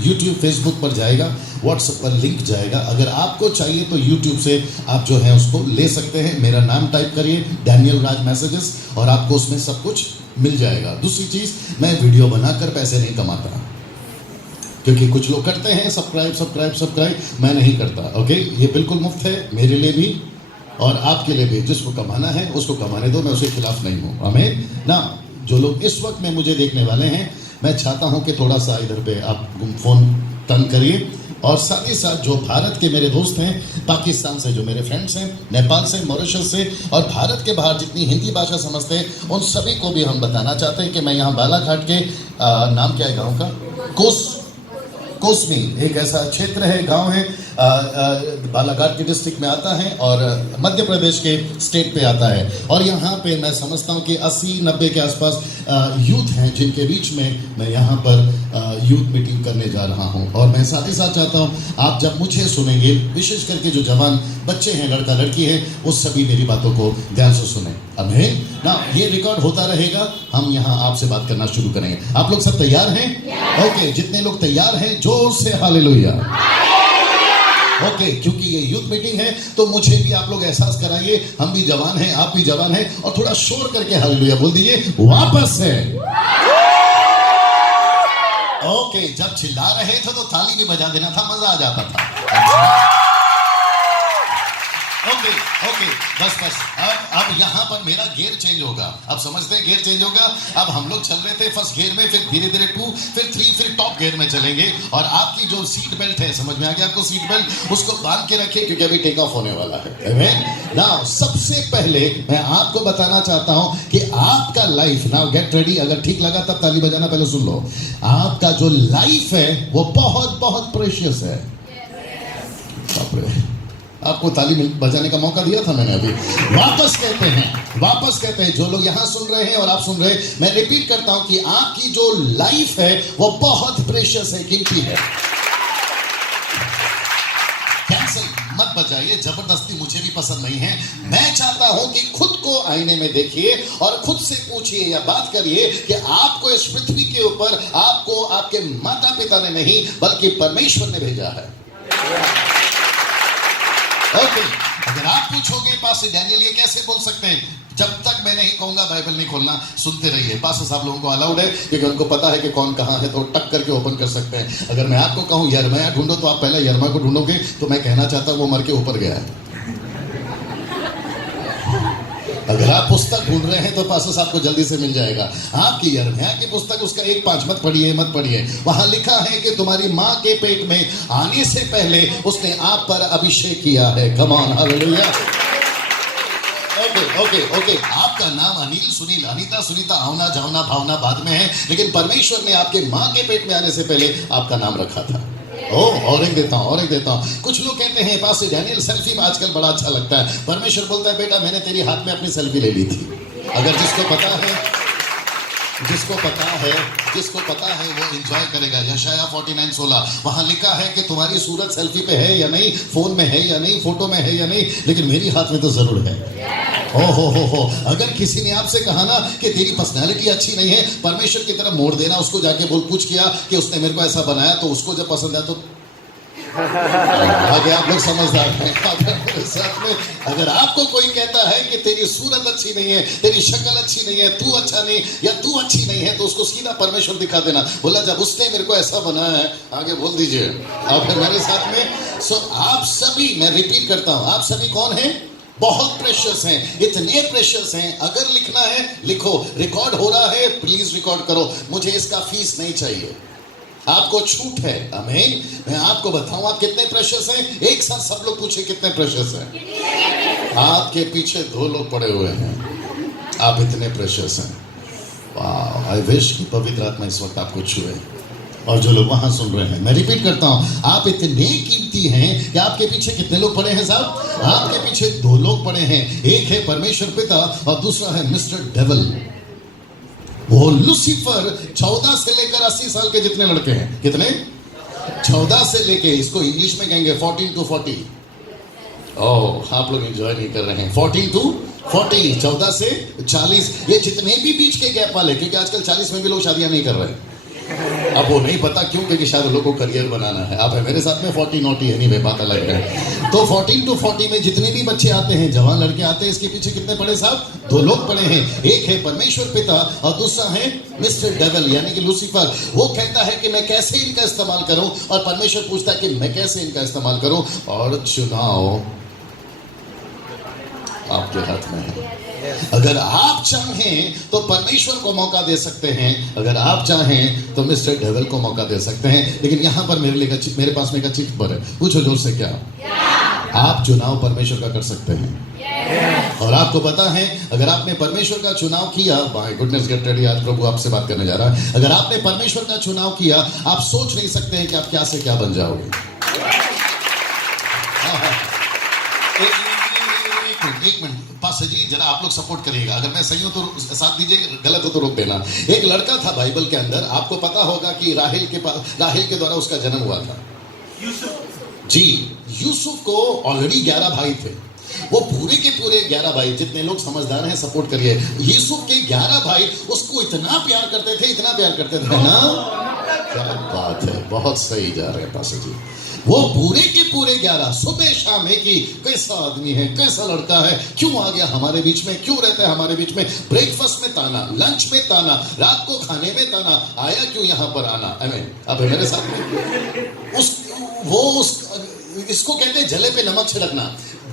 YouTube Facebook पर जाएगा, WhatsApp पर लिंक जाएगा। अगर आपको चाहिए तो YouTube से आप जो है उसको ले सकते हैं। मेरा नाम टाइप करिए डैनियल राज मैसेजेस और आपको उसमें सब कुछ मिल जाएगा। दूसरी चीज़, मैं वीडियो बनाकर पैसे नहीं कमाता, क्योंकि कुछ लोग करते हैं सब्सक्राइब, मैं नहीं करता। ओके, ये बिल्कुल मुफ्त है मेरे लिए भी और आपके लिए भी। जिसको कमाना है उसको कमाने दो, मैं उसके खिलाफ नहीं हूँ। आमीन ना। जो लोग इस वक्त में मुझे देखने वाले हैं, मैं चाहता हूं कि थोड़ा सा इधर पे आप फ़ोन टर्न करिए और साथ ही साथ जो भारत के मेरे दोस्त हैं, पाकिस्तान से जो मेरे फ्रेंड्स हैं, नेपाल से, मॉरिशस से और भारत के बाहर जितनी हिंदी भाषा समझते हैं, उन सभी को भी हम बताना चाहते हैं कि मैं यहाँ बालाघाट के नाम क्या है गाँव का, कोसमी एक ऐसा क्षेत्र है, गांव है, बालाघाट के डिस्ट्रिक्ट में आता है और मध्य प्रदेश के स्टेट पे आता है। और यहाँ पे मैं समझता हूँ कि 80-90 के आसपास यूथ हैं जिनके बीच में मैं यहाँ पर यूथ मीटिंग करने जा रहा हूँ। और मैं साथ ही साथ चाहता हूँ आप जब मुझे सुनेंगे, विशेष करके जो जवान बच्चे हैं, लड़का लड़की है, वो सभी मेरी बातों को ध्यान से सुने। आमीन ना। ये रिकॉर्ड होता रहेगा, हम यहाँ आपसे बात करना शुरू करेंगे। आप लोग सब तैयार हैं? ओके, जितने लोग तैयार हैं जोर से हालेलुया। ओके, क्योंकि ये यूथ मीटिंग है तो मुझे भी आप लोग एहसास कराइए, हम भी जवान हैं, आप भी जवान हैं, और थोड़ा शोर करके हालेलुया बोल दीजिए, वापस है। ओके, जब चिल्ला रहे थे तो ताली भी बजा देना था, मजा आ जाता था। ओके, बस अब यहाँ पर मेरा गियर चेंज होगा। अब समझते हैं गियर चेंज होगा। अब हम लोग चल रहे थे फर्स्ट गियर में, फिर धीरे धीरे 2, फिर 3, फिर टॉप गियर में चलेंगे। और आपकी जो सीट बेल्ट है, समझ में आ गया आपको? सीट बेल्ट उसको बांध के रखिए, क्योंकि अभी टेक ऑफ होने वाला है। नाउ सबसे पहले मैं आपको बताना चाहता हूं कि आपका लाइफ, नाउ गेट रेडी, अगर ठीक लगा तब ताली बजाना, पहले सुन लो। आपका जो लाइफ है वो बहुत बहुत प्रेशियस है। आपको ताली बजाने का मौका दिया था मैंने अभी। वापस कहते हैं जो लोग यहां सुन रहे हैं और आप सुन रहे हैं, मैं रिपीट करता हूं कि आपकी जो लाइफ है वो बहुत प्रेशियस है, कीमती है। कैंसल मत बजाइए, जबरदस्ती मुझे भी पसंद नहीं है। मैं चाहता हूं कि खुद को आईने में देखिए और खुद से पूछिए या बात करिए कि आपको इस पृथ्वी के ऊपर, आपको आपके माता पिता ने नहीं बल्कि परमेश्वर ने भेजा है। ओके, अगर आप पूछोगे पास्टर डैनियल ये कैसे बोल सकते हैं, जब तक मैं नहीं कहूंगा बाइबल नहीं खोलना, सुनते रहिए। पास्टर साहब लोगों को अलाउड है, क्योंकि उनको पता है कि कौन कहाँ है, तो टक करके ओपन कर सकते हैं। अगर मैं आपको कहूं यिर्मयाह ढूंढो तो आप पहले यिर्मयाह को ढूंढोगे, तो मैं कहना चाहता हूं वो मर के ऊपर गया है। अगर आप पुस्तक ढूंढ रहे हैं तो पास्टर साहब को जल्दी से मिल जाएगा। आपकी यिर्मयाह की पुस्तक, उसका 1 5 मत पढ़िए। वहां लिखा है कि तुम्हारी मां के पेट में आने से पहले उसने आप पर अभिषेक किया है। Come on, hallelujah. ओके, आपका नाम अनिल, सुनील, अनीता, सुनीता, आउना, जावना, भावना बाद में है, लेकिन परमेश्वर ने आपके मां के पेट में आने से पहले आपका नाम रखा था। और एक देता हूं। कुछ लोग कहते हैं पास्टर डैनियल सेल्फी में आजकल बड़ा अच्छा लगता है। परमेश्वर बोलता है बेटा मैंने तेरी हाथ में अपनी सेल्फी ले ली थी। अगर जिसको पता है वो एंजॉय करेगा। यशायाह 49:16 वहां लिखा है कि तुम्हारी सूरत सेल्फी पे है या नहीं, फोन में है या नहीं, फोटो में है या नहीं, लेकिन मेरी हाथ में तो जरूर है। हो अगर किसी ने आपसे कहा ना कि तेरी पर्सनालिटी अच्छी नहीं है, परमेश्वर की तरफ मोड़ देना, उसको जाके पूछ किया कि उसने मेरे को ऐसा बनाया, तो उसको जब पसंद आया तो आगे आप लोग समझदार हैं। साथ में अगर आपको कोई कहता है कि तेरी सूरत अच्छी नहीं है, तेरी शक्ल अच्छी नहीं है, तू अच्छा नहीं या तू अच्छी नहीं है, तो उसको सीधा परमेश्वर दिखा देना। बोला जब उसने मेरे को ऐसा बनाया है, आगे बोल दीजिए आप मेरे साथ में। सो आप सभी, मैं रिपीट करता हूं, आप सभी कौन हैं? बहुत प्रेशियस हैं, इतने प्रेशियस हैं। अगर लिखना है लिखो, रिकॉर्ड हो रहा है प्लीज रिकॉर्ड करो, मुझे इसका फीस नहीं चाहिए, आपको छूट है। आमीन। मैं आपको बताऊं आप कितने प्रेशियस हैं। एक साथ सब लोग पूछे कितने प्रेशियस हैं। आपके पीछे 2 लोग पड़े हुए हैं, आप इतने प्रेशियस हैं। वाह, आई विश कि पवित्र आत्मा इस वक्त आपको छुए। और जो लोग वहां सुन रहे हैं, मैं रिपीट करता हूं, आप इतने कीमती हैं कि आपके पीछे कितने लोग पड़े हैं साहब? आपके पीछे 2 लोग पड़े हैं। एक है परमेश्वर पिता और दूसरा है मिस्टर डेविल। वो लूसीफर 14 से लेकर 80 साल के जितने लड़के हैं, कितने? 14 से लेके, इसको इंग्लिश में कहेंगे 14 to 40। ओह, आप लोग एंजॉय नहीं कर रहे हैं। 14 to 40, 14 से 40, ये जितने भी बीच के गैप वाले, क्योंकि आजकल 40 में भी लोग शादियां नहीं कर रहे हैं। अब वो नहीं पता क्यों, क्योंकि शायद लोगों को करियर बनाना है। आप है मेरे साथ में 40 नोटी एनीवे, बात अलग है। तो 14 to 40 में जितने भी बच्चे आते हैं, जवान लड़के आते हैं, इसके पीछे कितने पड़े साहब? 2 लोग पड़े हैं। एक है परमेश्वर पिता और दूसरा है मिस्टर डेविल यानी कि लूसीफर। वो कहता है कि मैं कैसे इनका इस्तेमाल करूं, और परमेश्वर पूछता है कि मैं कैसे इनका इस्तेमाल करूं। और चुनाव आपके हाथ में है। अगर आप चाहें तो परमेश्वर को मौका दे सकते हैं, अगर आप चाहें तो मिस्टर डेविल को मौका दे सकते हैं। लेकिन यहां पर मेरे पास में एक अच्छी खबर है। पूछो जोर से, क्या आप चुनाव परमेश्वर का कर सकते हैं? और आपको पता है, अगर आपने परमेश्वर का चुनाव किया, बाय गुडनेस गेट रेडी, आज प्रभु आपसे बात करने जा रहा है। अगर आपने परमेश्वर का चुनाव किया, आप सोच नहीं सकते हैं कि आप क्या से क्या बन जाओगे। एक मिनट पास्टर जी, जरा आप लोग सपोर्ट करिएगा। अगर मैं सही हूं तो साथ दीजिए, गलत हो तो रोक देना। एक लड़का था बाइबल के अंदर, आपको पता होगा कि राहेल के द्वारा उसका जन्म हुआ था। जी, यूसुफ को ऑलरेडी 11 भाई थे। वो पूरे के पूरे 11 भाई, जितने लोग समझदार हैं सपोर्ट करिए, यूसुफ के 11 भाई उसको इतना प्यार करते थे ना। क्या बात है, बहुत सही जा रहे हैं पास्टर जी। वो पूरे के पूरे 11 सुबह शाम है कि कैसा आदमी है, कैसा लड़का है, क्यों आ गया हमारे बीच में, क्यों रहता है हमारे बीच में। ब्रेकफास्ट में ताना, लंच में ताना, रात को खाने में ताना, आया क्यों यहाँ पर आना। अब मेरे साथ में इसको कहते हैं जले पे नमक छिड़कना।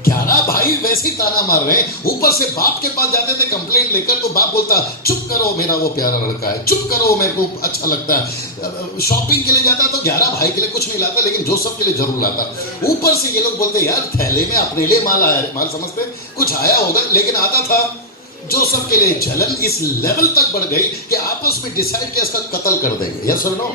11 भाई वैसे ही ताना मार रहे हैं, ऊपर से बाप के पास जाते थे कंप्लेंट लेकर, तो बाप बोलता चुप करो, मेरा वो प्यारा लड़का है, चुप करो, मेरे को अच्छा लगता है। शॉपिंग के लिए जाता तो 11 भाई के लिए कुछ नहीं लाता, लेकिन जोसेफ के लिए जरूर लाता। ऊपर से ये लोग बोलते यार थैले में अपने लिए माल आया, माल समझते कुछ आया होगा, लेकिन आता था। जोसेफ के लिए जलन इस लेवल तक बढ़ गई कि आपस में डिसाइड किया इसका कत्ल कर देंगे। यस और नो?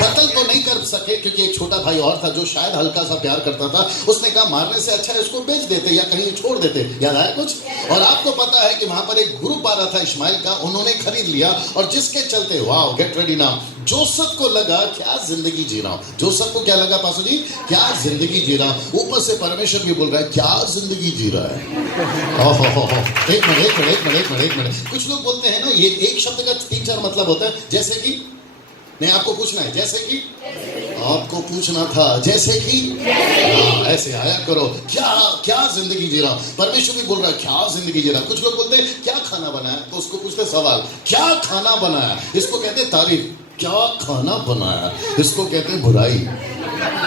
कत्ल तो नहीं कर सके क्योंकि एक छोटा भाई और था जो शायद हल्का सा प्यार करता था। उसने कहा मारने से अच्छा है इसको बेच देते या कहीं छोड़ देते। याद आया कुछ? और आपको पता है कि वहां पर एक ग्रुप आ रहा था इस्माइल का, उन्होंने खरीद लिया, और जिसके चलते wow get ready now, Joseph को लगा क्या जिंदगी जी रहा हूं। जोसेफ को क्या लगा पासू जी? क्या जिंदगी जी रहा हूं। ऊपर से परमेश्वर भी बोल रहा है क्या जिंदगी जी रहा है। ओहो, एक मिनट। कुछ लोग बोलते हैं ना, ये एक शब्द का 3-4 मतलब होता है। जैसे कि नहीं, आपको पूछना है जैसे कि, आपको पूछना था जैसे कि, ऐसे आया करो। क्या जिंदगी जी रहा हूं। परमेश्वर भी बोल रहा है क्या जिंदगी जी रहा। कुछ लोग बोलते हैं क्या खाना बनाया, तो उसको पूछते सवाल क्या खाना बनाया, इसको कहते तारीफ। क्या खाना बनाया, इसको कहते बुराई।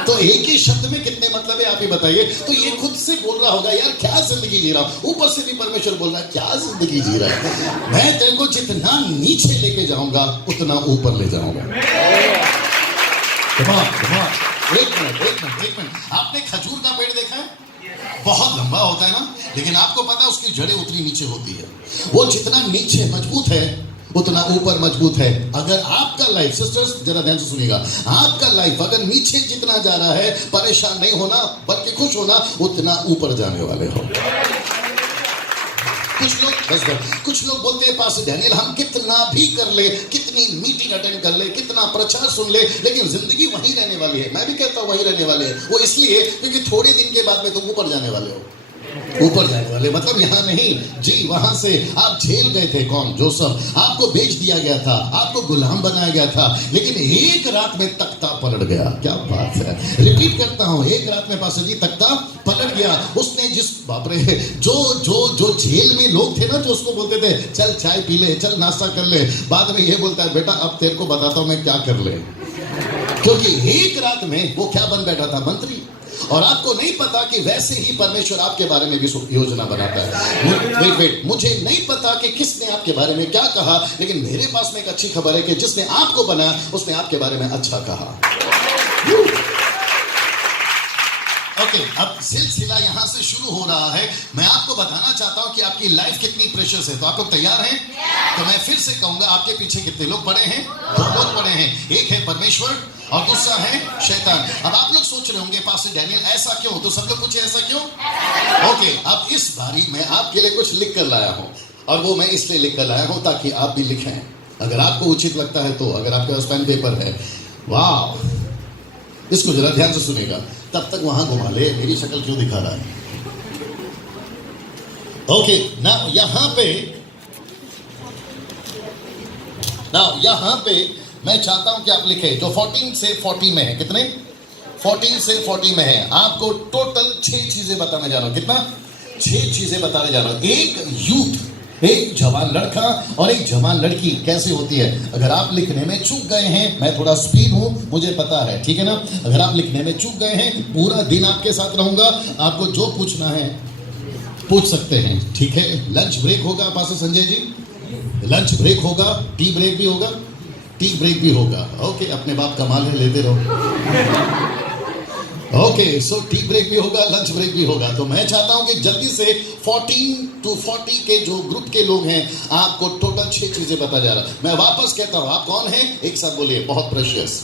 तो एक ही शब्द में कितने मतलब है आप ही बताइए। तो ये खुद से बोल रहा होगा यार क्या जिंदगी जी रहा हूं, ऊपर से भी परमेश्वर बोल रहा है क्या जिंदगी जी रहा है। मैं तेरे को जितना नीचे लेके जाऊंगा उतना ऊपर ले जाऊंगा। एक मिनट, आपने खजूर का पेड़ देखा है? बहुत लंबा होता है ना, लेकिन आपको पता है उसकी जड़ें उतनी नीचे होती है। वो जितना नीचे मजबूत है उतना ऊपर मजबूत है। अगर आपका लाइफ, सिस्टर्स जरा ध्यान से सुनिएगा, आपका लाइफ अगर नीचे जितना जा रहा है, परेशान नहीं होना बल्कि खुश होना, उतना ऊपर जाने वाले हो। कुछ लोग बोलते हैं पास्टर डैनियल हम कितना भी कर ले, कितनी मीटिंग अटेंड कर ले, कितना प्रचार सुन ले, लेकिन जिंदगी वहीं रहने वाली है। मैं भी कहता हूं वहीं रहने वाले है। वो इसलिए क्योंकि थोड़े दिन के बाद में तुम ऊपर जाने वाले हो। ऊपर जाने वाले मतलब यहां नहीं जी, वहां से आप झेल गए थे। कौन? जोसेफ। आपको बेच दिया गया था, आपको गुलाम बनाया गया था, लेकिन एक रात में तख्ता पलट गया। क्या बात है। रिपीट करता हूं, एक रात में पास्टर जी तख्ता पलट गया। उसने जिस बाप रे, जो जेल में लोग थे ना, जो उसको बोलते थे चल चाय पी ले, चल नाश्ता कर ले, बाद में ये बोलता है बेटा अब तेरे को बताता हूं मैं क्या कर ले। क्योंकि एक रात में वो क्या बन बैठा था? मंत्री। और आपको नहीं पता कि वैसे ही परमेश्वर आपके बारे में भी योजना बनाता है। वेट, मुझे नहीं पता कि किसने आपके बारे में क्या कहा, लेकिन मेरे पास में एक अच्छी खबर है कि जिसने आपको बनाया उसने आपके बारे में अच्छा कहा। ओके, अब सिलसिला यहां से शुरू हो रहा है। मैं आपको बताना चाहता हूं कि आपकी लाइफ कितनी प्रेशियस है। तो आप लोग तैयार हैं? तो मैं फिर से कहूंगा, आपके पीछे कितने लोग पड़े हैं? 2 लोग पड़े हैं। एक है परमेश्वर और दूसरा है शैतान। अब आप लोग सोच रहे होंगे पास्टर डैनियल ऐसा क्यों? तो सब लोग पूछे ऐसा क्यों? ओके, अब इस बारी मैं आपके लिए कुछ लिख कर लाया हूं, और वो मैं इसलिए लिख कर लाया हूं ताकि आप भी लिखें, अगर आपको उचित लगता है तो। अगर आपके पास पेन पेपर है, वाह, इसको जरा ध्यान से सुनेगा। तब तक वहां घुमा ले, मेरी शक्ल क्यों दिखा रहा है? ओके, ना यहां पे मैं चाहता हूं कि आप लिखें जो 14 से 40 में है। कितने? 14 से 40 में है। आपको टोटल 6 चीजें बताने जा रहा हूं। कितना? 6 चीजें बताने जा रहा हूं। एक यूथ, एक जवान लड़का और एक जवान लड़की कैसे होती है। अगर आप लिखने में चूक गए हैं, मैं थोड़ा स्पीड हूं, मुझे पता है, ठीक है ना। अगर आप लिखने में चूक गए हैं, पूरा दिन आपके साथ रहूंगा, आपको जो पूछना है पूछ सकते हैं, ठीक है। लंच ब्रेक होगा pastor Sanjay ji, lunch break होगा, टी ब्रेक भी होगा, टी ब्रेक भी होगा। ओके, अपने बाप कमा लेते रहो। ओके, सो टी ब्रेक भी होगा, लंच ब्रेक भी होगा। तो मैं चाहता हूं कि जल्दी से 14 to 40 के जो ग्रुप के लोग हैं, आपको टोटल 6 चीजें बता जा रहा। मैं वापस कहता हूं, आप कौन हैं? एक साथ बोलिए, बहुत प्रेशियस,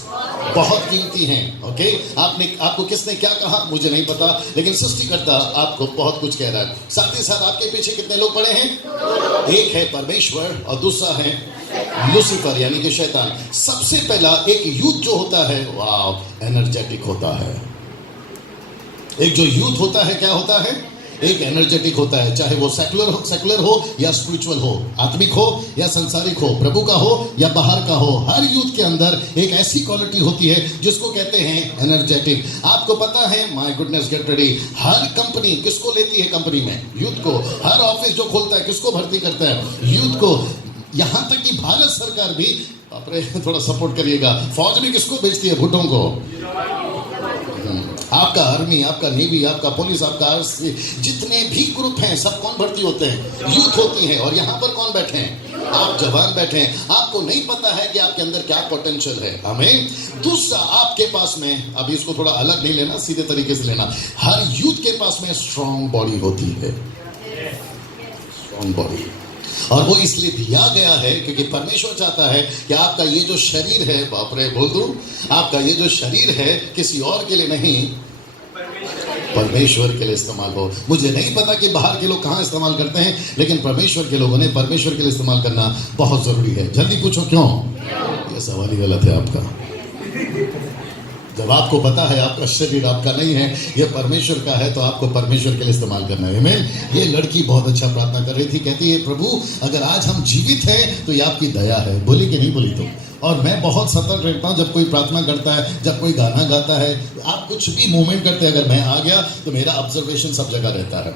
बहुत कीमती हैं। ओके, आपको किसने क्या कहा मुझे नहीं पता, लेकिन सृष्टिकर्ता आपको बहुत कुछ कह रहा है। साथ ही साथ आपके पीछे कितने लोग पड़े हैं? एक है परमेश्वर और दूसरा है लूसीफर यानी कि शैतान। सबसे पहला एक यूथ जो होता है, वाह, एनर्जेटिक होता है। एक जो यूथ होता है, क्या होता है? एक एनर्जेटिक होता है। चाहे वो सेकुलर हो या स्पिरिचुअल हो, आत्मिक हो या संसारिक हो, प्रभु का हो या बाहर का हो, हर यूथ के अंदर एक ऐसी क्वालिटी होती है जिसको कहते हैं एनर्जेटिक। आपको पता है, my goodness, get ready, her company किसको लेती है कंपनी में? यूथ को। हर ऑफिस जो खोलता है किसको भर्ती करता है? यूथ को। यहां तक कि भारत सरकार भी, बापरे थोड़ा सपोर्ट करिएगा, फौज में किसको भेजती है? भुट्टों को। आपका आर्मी, आपका नेवी, आपका पुलिस, आपका आरसी, जितने भी ग्रुप हैं, सब कौन भर्ती होते हैं? यूथ होती है। और यहाँ पर कौन बैठे हैं? आप जवान बैठे हैं। आपको नहीं पता है कि आपके अंदर क्या पोटेंशियल है। हमें दूसरा, आपके पास में, अभी इसको थोड़ा अलग नहीं लेना, सीधे तरीके से लेना, हर यूथ के पास में स्ट्रॉन्ग बॉडी होती है। स्ट्रॉन्ग बॉडी, और वो इसलिए दिया गया है क्योंकि परमेश्वर चाहता है कि आपका ये जो शरीर है, बाप रे बोल दूं, आपका ये जो शरीर है किसी और के लिए नहीं, परमेश्वर के लिए इस्तेमाल हो। मुझे नहीं पता कि बाहर के लोग कहां इस्तेमाल करते हैं, लेकिन परमेश्वर के लोगों ने परमेश्वर के लिए इस्तेमाल करना बहुत जरूरी है। जल्दी पूछो क्यों? ये सवाल ही गलत है आपका। जब आपको पता है आपका शरीर आपका नहीं है, ये परमेश्वर का है, तो आपको परमेश्वर के लिए इस्तेमाल करना है। आमीन। ये लड़की बहुत अच्छा प्रार्थना कर रही थी, कहती है प्रभु अगर आज हम जीवित हैं तो ये आपकी दया है। बोली कि नहीं बोली? तो और मैं बहुत सतर्क रहता हूँ जब कोई प्रार्थना करता है, जब कोई गाना गाता है, आप कुछ भी मूवमेंट करते हैं, अगर मैं आ गया तो मेरा ऑब्जर्वेशन सब जगह रहता है।